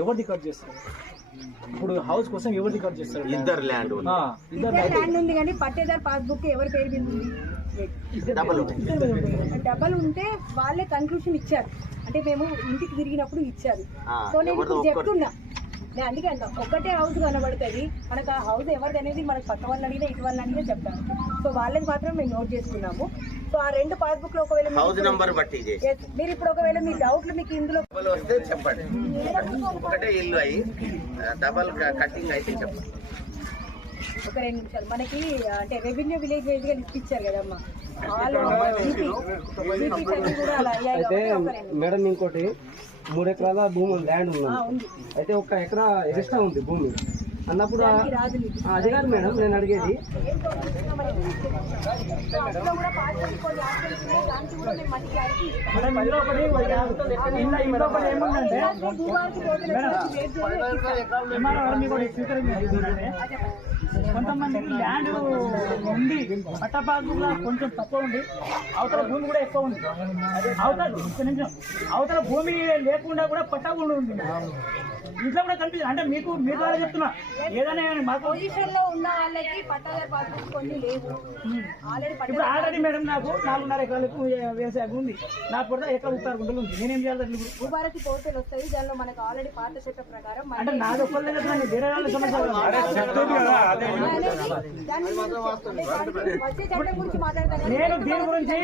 ఎవరిది కట్ చేస్తారు? ఇప్పుడు హౌస్ కోసం ఎవరిది కట్ చేస్తారు? ఇద్దరు ల్యాండ్ ఉంది. ఆ, ఇద్దరు ల్యాండ్ ఉంది కానీ పట్టేదారు పాస్బుక్ ఎవరి పేరు మీద ఉంది. డబల్ ఉంటే. వాళ్ళే కన్క్లూషన్ ఇచ్చారు. అంటే మేము ఇంటికి తిరిగినప్పుడు ఇచ్చారు. సో నేను ఇప్పుడు. చెప్తున్నా. నేను అందుకే అంట. ఒక్కటే హౌస్ కనబడుతుంది. మనకు ఆ హౌస్ ఎవరిది అనేది మనకు పక్క వాళ్ళని అడిగినా ఇటు వాళ్ళని అడిగినా చెప్తారు. సో వాళ్ళది మాత్రం మేము నోట్ చేసుకున్నాము. సో ఆ రెండు పాస్బుక్లో ఒకవేళ హౌస్ నంబర్ బట్టి మీరు ఇప్పుడు ఒకవేళ మీ డౌట్లు మీకు ఇందులో వస్తే చెప్పండి. ఒకటే ఇల్లు అయ్యి డబల్ కటింగ్ అయితే చెప్పండి. ఒక రెండు నిమిషాలు. మనకి అంటే రెవెన్యూ విలేజ్ వైజ్గా లిస్ట్ ఇచ్చారు కదమ్మా. అయితే మేడం ఇంకోటి మూడు ఎకరాల భూమి ఉంది, ల్యాండ్ ఉంది. అయితే ఒక ఎకరా ఎక్స్ట్రా ఉంది భూమి. అన్నప్పుడు ఆ- అది కాదు మేడం నేను అడిగేది. కూడా కొంతమందికి ల్యాండ్ ఉంది పట్టపాకు కొంచెం తక్కువ ఉంది అవతల భూమి కూడా ఎక్కువ ఉంది. అవతల ఒక్క నిమిషం. అవతల భూమి లేకుండా కూడా పట్టకుండా ఉంది. ఇంట్లో కూడా కనిపిస్తుంది అంటే మీకు మీ ద్వారా చెప్తున్నా. ఏదైనా మాకు పొజిషన్లో ఉన్న వాళ్ళకి పట్టాదారు పాస్బుక్ కొన్ని లేవు. ఆల్రెడీ ఇప్పుడు ఆల్రెడీ మేడం నాకు నాలుగున్నర ఎకరాలకు వేసే ఉంది. నాకు కూడా ముప్పై ఆరు గుంటలు ఉంది. నేనేం చేయాలి ఇప్పుడు? భూభారతి పోర్టల్ వస్తుంది దానిలో మనకు ఆల్రెడీ పాత చట్టం ప్రకారం అంటే నాది ఒక్కళ్ళే కదా వేరే వాళ్ళ సమస్య నేను దీని గురించి